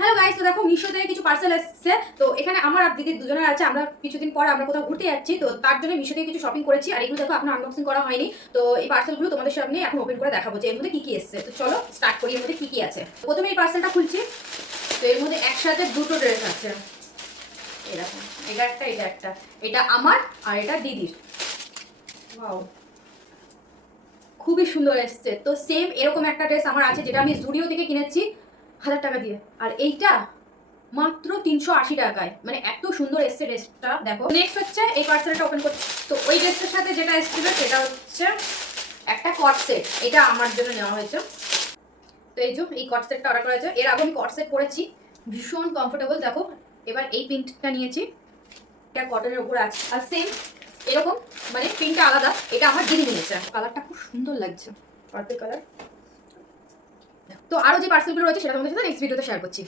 Hello guys, তো দেখো মিশো থেকে কিছু পার্সেল এসেছে। তো এখানে আমার আর দিদির দুজনের আছে। আমরা কিছুদিন পর আমরা কোথাও ঘুরতে যাচ্ছি, তো তার জন্য মিশো থেকে কিছু শপিং করেছি। আর এগুলো দেখো এখন আনবক্সিং করা হয়নি। তো এই পার্সেলগুলো তোমাদের সামনে এখন ওপেন করে দেখাবো যে এর মধ্যে কি কি এসেছে। তো চলো স্টার্ট করি এর মধ্যে কি কি আছে। প্রথমে এই পার্সেলটা খুলছি। তো এর মধ্যে একসাথে দুটো ড্রেস আছে। এরকম এটা একটা, এটা একটা, এটা আমার আর এটা দিদির। ওয়াও, খুবই সুন্দর এসছে। তো সেম এরকম একটা ড্রেস আমার আছে, যেটা আমি জুডিও থেকে কিনেছি 1000 টাকা দিয়ে। আর এইটা মাত্র 380 টাকায়। মানে এত সুন্দর এসছে ড্রেসটা। দেখো নেক্সট হচ্ছে এই পার্সেলটা ওপেন করছি। তো ওই ড্রেসটার সাথে যেটা এসেছিল সেটা হচ্ছে একটা কট সেট। এটা আমার জন্য নেওয়া হয়েছে। তো এই যে এই কট সেটটা অর্ডার করা হয়েছে। এর আগে আমি কট সেট পরেছি, ভীষণ কমফোর্টেবল। দেখো এবার এই প্রিন্টটা নিয়েছি, এটা কটনের উপর আছে। আর সেম এরকম মানে প্রিন্টটা আলাদা, এটা আমার দিদি নিয়েছে। কালারটা খুব সুন্দর লাগছে, পার্পল কালার। তো আরো যে পার্সেলগুলো রয়েছে সেটা তোমাদের সাথে নেক্সট ভিডিওতে শেয়ার করছি।